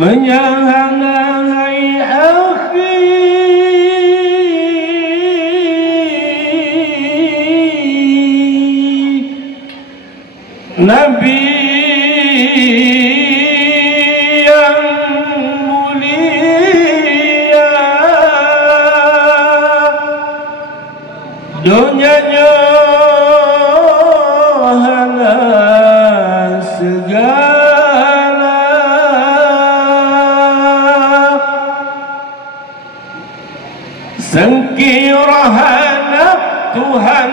Menyangan hai akhi Nabi yang mulia, dunianya hanya segala, sengkirahana Tuhan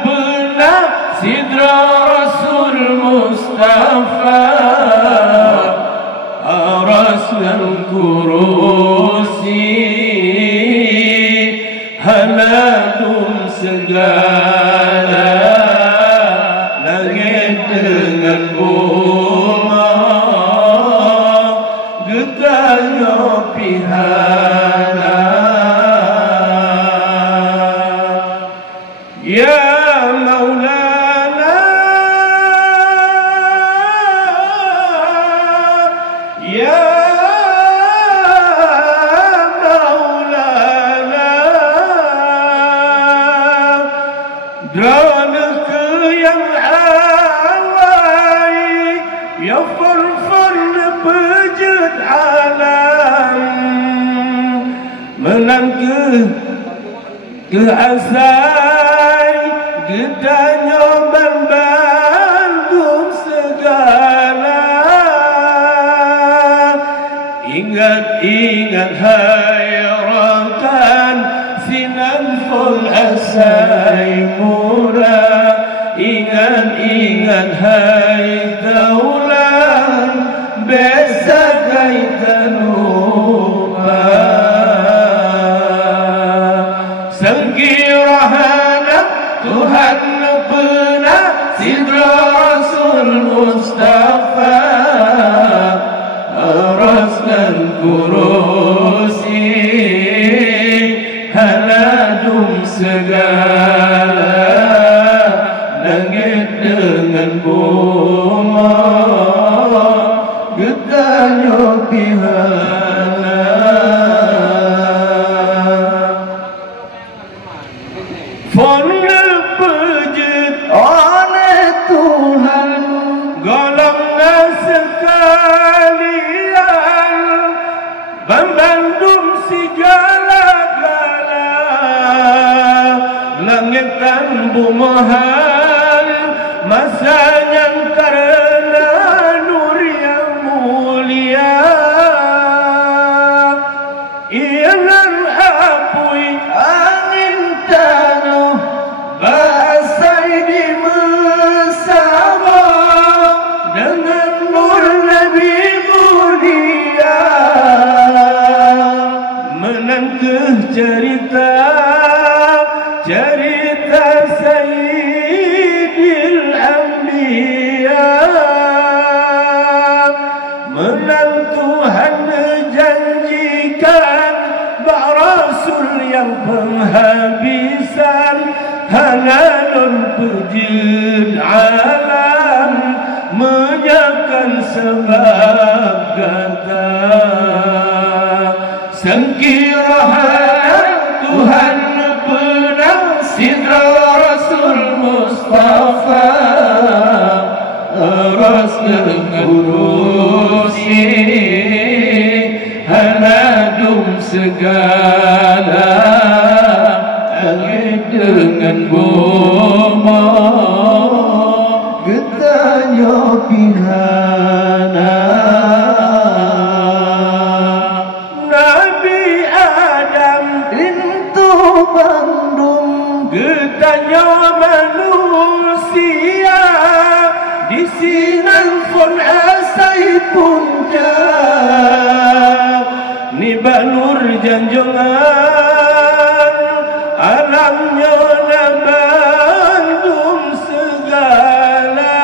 benar sidra Rasul Mustafa, aras dan kurusi haladum segala, langit dengan bumi getarnya pihana. Ya Maulana, Ya Maulana, drone ke yang awai, ya farfar pejat alam, menang ke asai, gedanya membandung segala. Ingat-ingat hai rakan sinan ful asai murah, ingat-ingat hai daulah besar kaitan lupa, sengkirahana Tuhan benar sidra Rasul Mustafa, aras dan kurusi haladum segala, langit dengan bumi getarnya pihana. Fonda pejit oleh Tuhan golongan sekalian, membandung segala-gala, langit dan bumahan masanya karena nur yang mulia. Ialah apui angin tanah basai di mesama, dengan nur Nabi mulia, menangkah cerita Sayyidil Anbiya, menang Tuhan janjikan Rasul yang penghabisan, halalun pejid alam, menyakan sebab kata, sengkirahana Tuhan benar sidra Rasul Mustafa, aras dengan kurusi haladum segala, langit dengan bumi getarnya pihana. Nabi Adam itu bandung getarnya manusia, di sinan pun asai puncak, niba nur janjongan alamnya nabandung segala,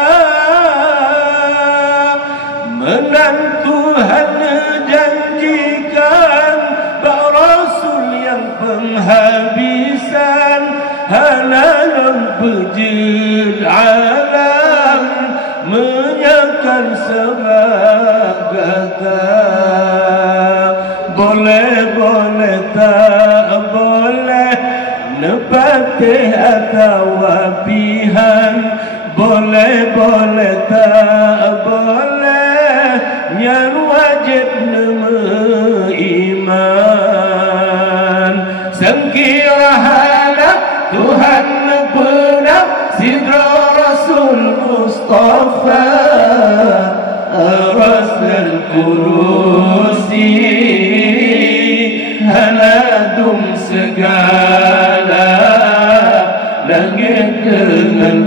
menang Tuhan janjikan Rasul yang penghabisan, halalun pejid alam, menyakan sebab kata boleh tak boleh nepati atau pihan boleh tak boleh yang wajib iman sengkira halak Tuhan benar sidra Rasul Mustafa Rasul Kurusi haladum segala langit dengan